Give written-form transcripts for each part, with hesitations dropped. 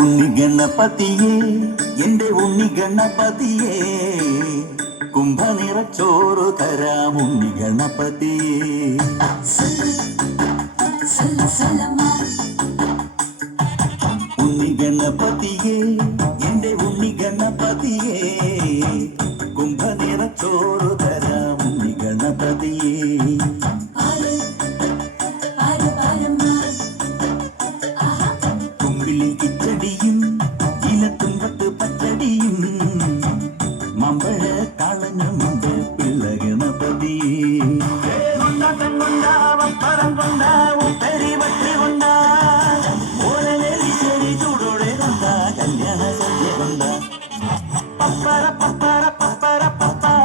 ഉണ്ണി ഗണപതിയേ എന്റെ ഉണ്ണി ഗണപതിയേ കുംഭനിറച്ചോറ് തരാം ഉണ്ണി ഗണപതിയേ. ഉണ്ണി ഗണപതിയേ എന്റെ ഉണ്ണി ഗണപതിയേ കുംഭനിറച്ചോറ് തരാം ഉണ്ണി ഗണപതിയേ. കുമ്പിളിൽ കിച്ചടിയും ഇലത്തുമ്പത്ത് പച്ചടിയും മമ്പഴ കളഞ്ഞുമുണ്ട് പിള്ള ഗണപതിയേ. കൊണ്ടാട്ടം കൊണ്ടാ വപ്പറം കൊണ്ടാ ഉപ്പരി വട്ടി കൊണ്ടാ ഓരവേലി ശരി ചൂടോടെ കൊണ്ടാ കല്യാണ സദ്യ കൊണ്ടാ പപ്പര പപ്പര പപ്പര പപ്പര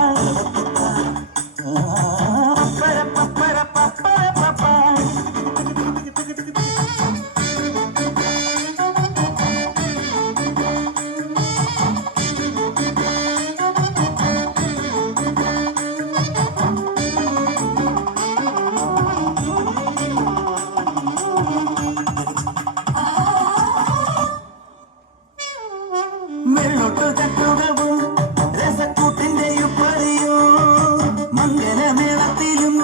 പപ്പര പപ്പര പപ്പര പപ്പ. വെള്ളൊട്ടു തട്ടുകവും രസക്കൂട്ടിന്റെ ഉപ്പറിയോ മംഗലമേളത്തിലും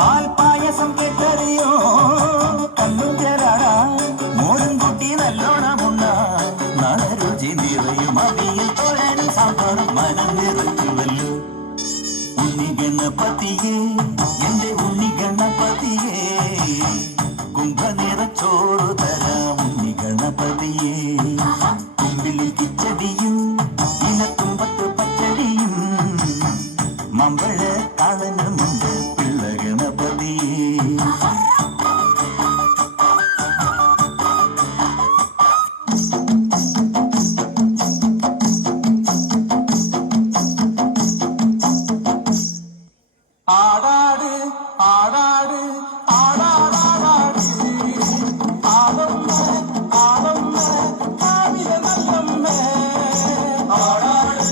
പാൽപായസം കേട്ടറിയോ. കല്ലും ചേരാട മോരും കുട്ടി നല്ലോണമുണ്ട നാളെ രുചി നിറയും അവിയൽ തോരനും സാമ്പാറും മനം നിറച്ചുവല്ലോ. ഉണ്ണി ഗണപതിയേ എന്റെ ഉണ്ണി ഗണപതിയേ കുംഭനിറച്ചോറ് തരാം ഉണ്ണി ഗണപതിയേ. കുമ്പിളിൽ കിച്ചടിയും ഇലത്തുമ്പത്ത് പച്ചടിയും മമ്പഴ കളഞ്ഞുമുണ്ട് പിള്ള ഗണപതിയേ. ആടാട് ആടാട് ആടാടാടാട് ആടമ്മ ആടമ്മ കാവില നല്ലമ്മേ. ആടാട്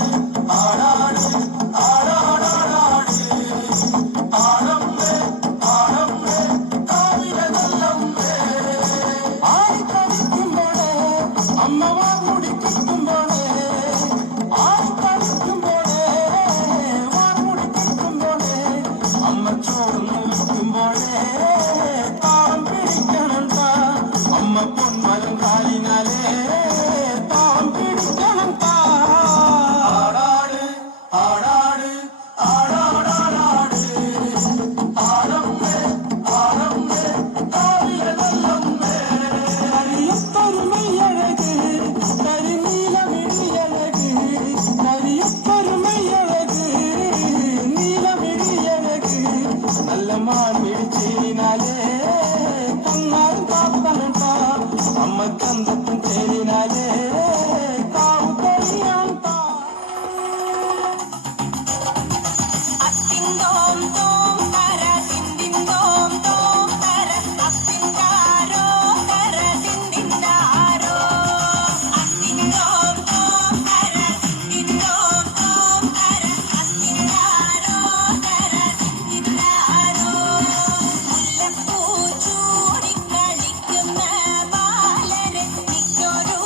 ആടാട് ആടാടാടാട് ആടമ്മ ആടമ്മ കാവില നല്ലമ്മേ. ആടിക്കളിക്കുമ്പോഴേ അമ്മ വാർമുടി കിട്ടുമ്പോഴേ ആടിക്കളിക്കുമ്പോഴേ വാർമുടി കിട്ടുമ്പോഴേ അമ്മ ചോറ് നിൽക്കുമ്പോഴേ താളം പിടിക്കണം താ. അമ്മ പൊന്മരം കാലിനാലേ താളം പിടിക്കണം താ. ആടാട് ആടാട് ആടാടാടാട് ആടമ്മേ ആടമ്മേ കാവില നല്ലമ്മേ. കരിയൊത്തൊരുമയഴക് കരിനീലമിഴിയഴക് കരിയൊത്തൊരുമയഴക് നീലമിഴിയഴക് നല്ല മാൻ പിടിച്ചിനാലേ കണ്ണാൻ കാത്തനട്ടാ. അമ്മ ചന്തത്തും ചേരിനാലേ കാവ് കളിയാൻ താ. അത്തിന്തോം തോം തര തിന്തിന്തോം തോം തര അത്തിന്താരോ തര തിന്തിന്താരോ. അത്തിന്തോം തോം തര തിന്തിന്തോം തോം തര അത്തിന്താരോ തര തിന്തിന്താരോ. മുല്ലപ്പൂ ചൂടിക്കളിക്കുന്ന ബാലരെ മിക്കൊരു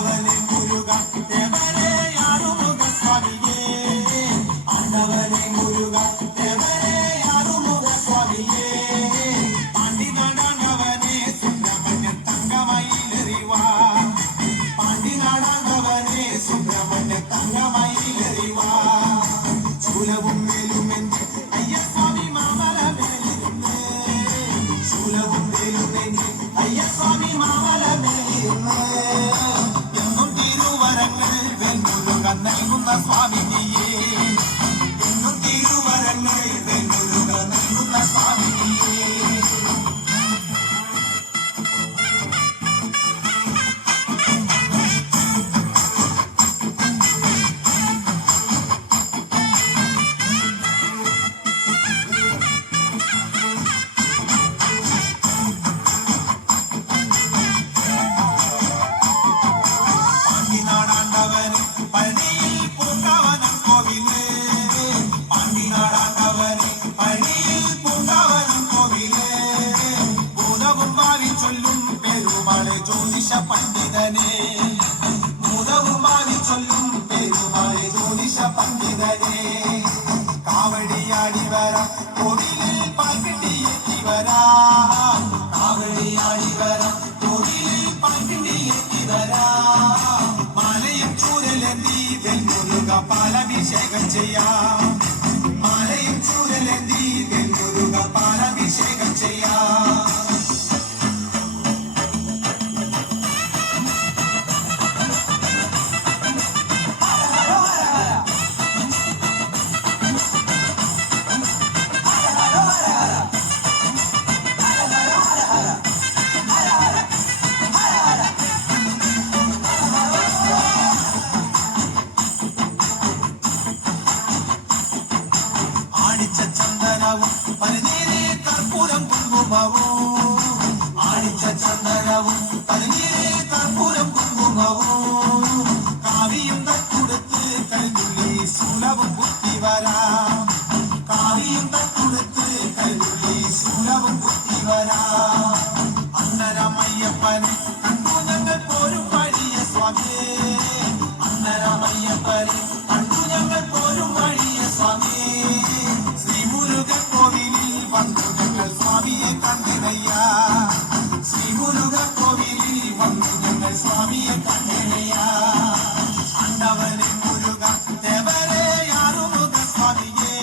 ஆண்டவனே முருகா தேவரே ஆறுமுக சுவாமியே ஆண்டவனே முருகா தேவரே ஆறுமுக சுவாமியே பாண்டி நாடாண்டவனே சுப்பிரமணிய தங்கமயிலறிவா பாண்டி நாடாண்டவனே சுப்பிரமணிய தங்கமயிலறிவா சூலவும் மேலுமென்று ஐயசாமி மாமல மேலிருந்து சூலவும் மேலுமென்று ஐயசாமி மாமல மேலிருந்து എന്നും തിരുവരങ്ങൾ വെൺമുരുക നൽകുന്ന സ്വാമിനിയേ എന്നും തിരുവരങ്ങൾ വെൺമുരുക നൽകുന്ന സ്വാമിനിയേ പാണ്ടിനാടാണ്ടവന് പഴനിയിൽ പൂങ്കാവനം കോവില് പാണ്ടിനാടാണ്ടവന് പഴനിയിൽ പൂങ്കാവനം കോവില് ഭൂതവും ഭാവി ചൊല്ലും പെരുമാളെ ജ്യോതിഷ പണ്ഡിതനെ ഭൂതവും ഭാവി ചൊല്ലും പെരുമാളെ ജ്യോതിഷ പണ്ഡിതനെ കാവടിയാടി വരാം കോവിലിൽ പാൽക്കിട്ടിയെത്തി വരാം കാവടിയാടി വരാം കോവിലിൽ പാൽക്കിട്ടിയെത്തി വരാം മാലയും ചൂരലെന്തി വെൺമുരുക പാലഭിഷേകം ചെയ്യാം മാലയും ചൂരലെന്തി വെൺമുരുക പാലഭിഷേകം ചെയ്യാം ആടിച്ച ചന്ദനവും പനിനീരെ കർപ്പൂരം കുങ്കുമവും ആടിച്ച ചന്ദനവും പനിനീരെ കർപ്പൂരം കുങ്കുമവും കാവിയും തട്ടുടുത്ത് കഴുതുള്ളി ശൂലവും കുത്തി വരാം കാവിയും തട്ടുടുത്ത് കഴുതുള്ളി ശൂലവും കുത്തി വരാം അന്നരമയ്യപ്പനെ കണ്ടു ഞങ്ങൾ പോരും വഴിയ സ്വാമിയേ അന്നരമയ്യപ്പനെ കണ്ടു ഞങ്ങൾ പോരും വഴിയ സ്വാമിയേ ശ്രീമുരുകൻ കോവിലിൽ വന്നു ഞങ്ങൾ സ്വാമിയെ കണ്ടിനയ്യ ശ്രീമുരുകൻ കോവിലിൽ വന്നു ഞങ്ങൾ സ്വാമിയെ കണ്ടിനയ്യ ആണ്ടവനെ മുരുക ദേവരേ ആറുമുഖ സ്വാമിയേ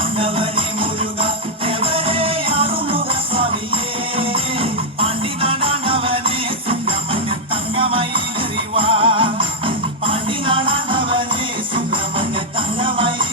ആണ്ടവനെ മുരുക ദേവരേ ആറുമുഖ സ്വാമിയേ പാണ്ടി നാടാണ്ടവനെ സുബ്രഹ്മണ്യ തങ്കമയിലറിവാ പാണ്ടി നാടാണ്ടവനെ സുബ്രഹ്മണ്യ തങ്കമയി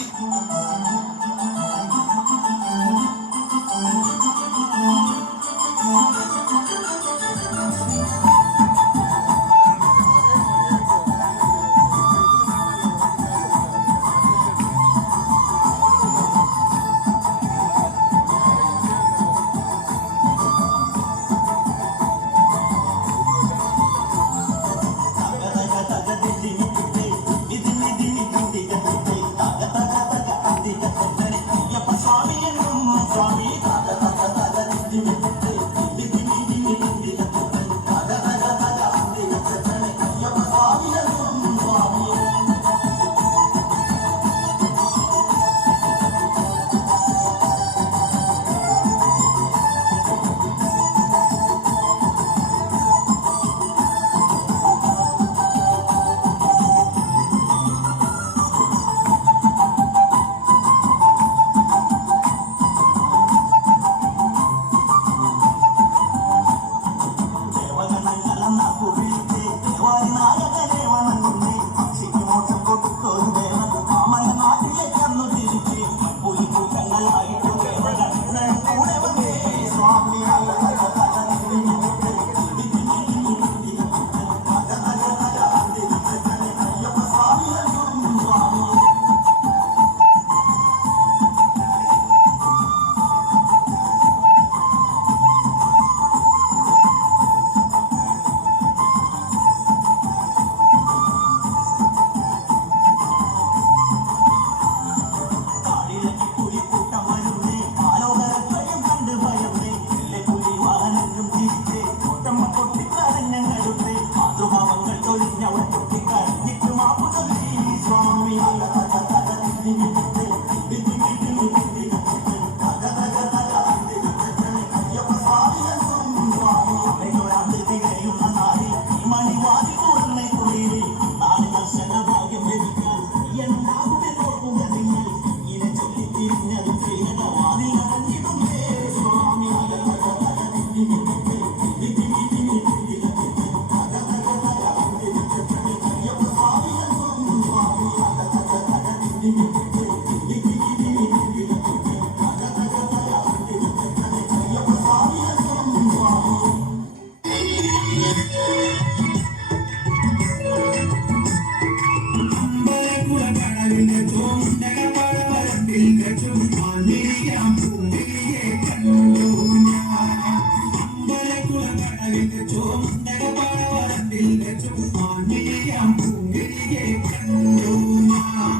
മാനിയാം പൂങ്കിരിയെ കണ്ടു ഞാൻ.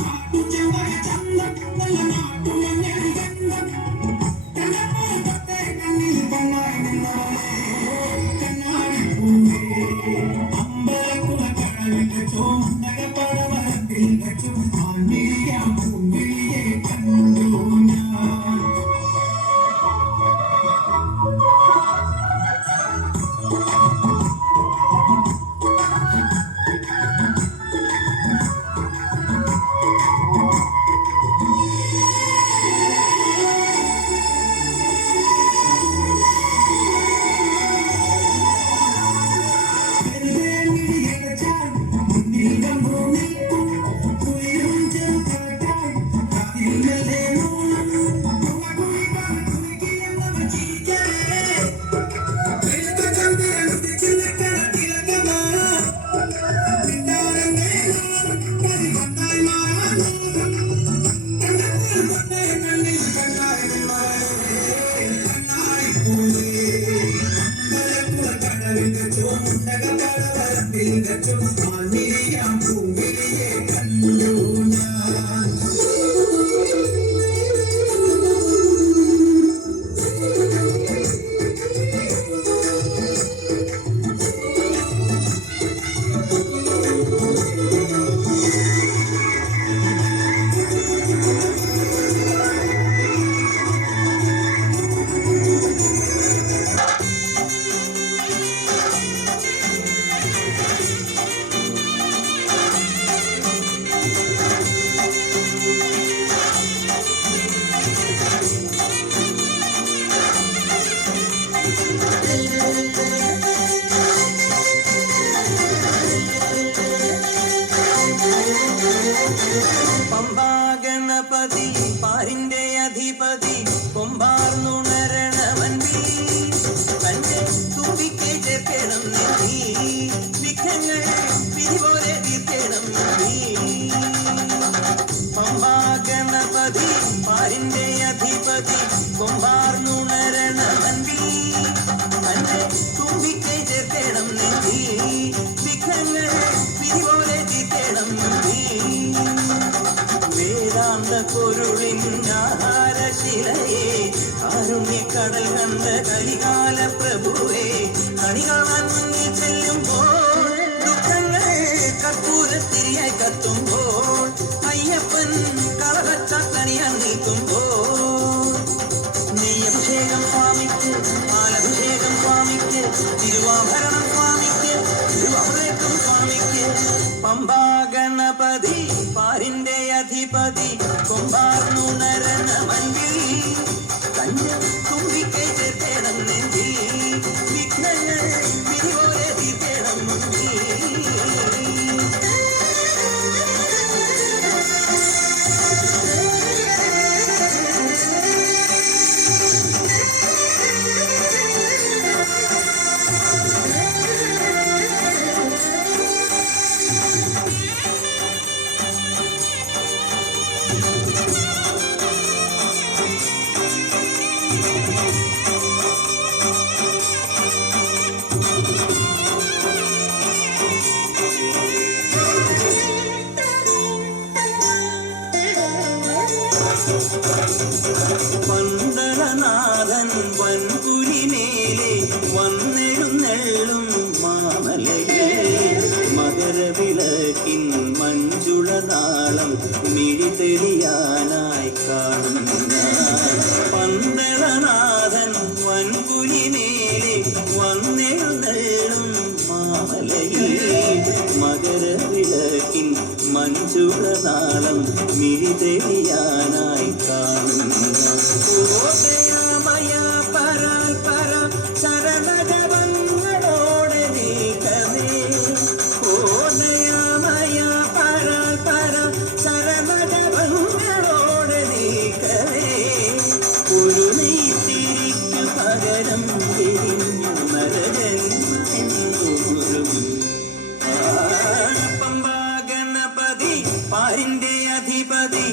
നാട്ടുചെമ്പക ചന്തം നല്ല നാട്ടുമഞ്ഞൾ ഗന്ധം കണ്ടപ്പോൾ തൊട്ടേ കണ്ണിൽ കണ്ണായി നിന്നവളെ കണ്ണാടിപ്പൂവേ. അമ്പലക്കുള കടവിന്റെ ചോണ്ടക പടവലത്തിൽ വെച്ചു മാനിയാം പൂങ്കിരിയെ കണ്ടു ഞാൻ. പമ്പാഗണപതി പാരിന്റെ അധിപതി കൊമ്പാർന്നുണരണമൻപി തന്റെ തുമ്പിക്കെ ചേർക്കണം നീ വിഘ്നങ്ങൾ പിരിപോലെ തീർക്കണം നീ. പമ്പാഗണപതി പാരിന്റെ അധിപതി കൊമ്പാർന്നുണരണമൻപി തന്റെ തുമ്പിക്കെ ചേർക്കണം നീ വിഘ്നങ്ങൾ പിരിപോലെ തീർക്കണം നീ. വേദാന്ത പൊരുളിനാഹാരശിലയെ കാരുണ്യക്കടൽ കണ്ട കലികാല പ്രഭുവേ കണി കാണാൻ മുന്നിൽ ചെല്ലുമ്പോൾ ദുഃഖങ്ങൾ കർപ്പൂരത്തിരിയായി കത്തുമ്പോൾ അയ്യപ്പൻ കളവച്ചാത്തണിയാൻ നിൽക്കുമ്പോൾ നെയ്യഭിഷേകം സ്വാമിക്ക് പാലഭിഷേകം സ്വാമിക്ക് തിരുവാഭരണം സ്വാമിക്ക് തിരുവാഭരണം സ്വാമിക്ക്. പമ്പാഗണപതി പാരിന്റെ അധിപതി കൊമ്പാർന്നുണരണമൻപിൽ കഞ്ഞ തുമ്പിക്കൈ ചേർത്തേണം നെഞ്ചിൽ വിഘ്നങ്ങൾ പിരിപോലെ തീർത്തേണം മുന്നിൽ. പന്തളനാഥൻ വൻപുലിമേലെ വന്നെഴുന്നള്ളും മാമലയിൽ മകരവിളക്കിൻ മഞ്ജുളനാളം മിഴി തെളിയാനായി കാണുന്ന പന്തളനാഥൻ വൻപുലിമേലെ വന്നെഴുന്നള്ളും മാമലയിൽ മകരവിളക്കിൻ മഞ്ജുളനാളം മിഴി തെളിയാനായി കാണുന്ന ഓദയമയ പരാൽ പര ചരണജപങ്ങളോടെ നീക്കമേ. ഓദയമയ പരാൽ പര ചരണജപങ്ങളോടെ നീക്കമേ. ഒരു നെയ്ത്തിരിക്കു പകരം തിരിഞ്ഞു നരജന്മം. പമ്പാഗണപതി പാരിന്റെ അധിപതി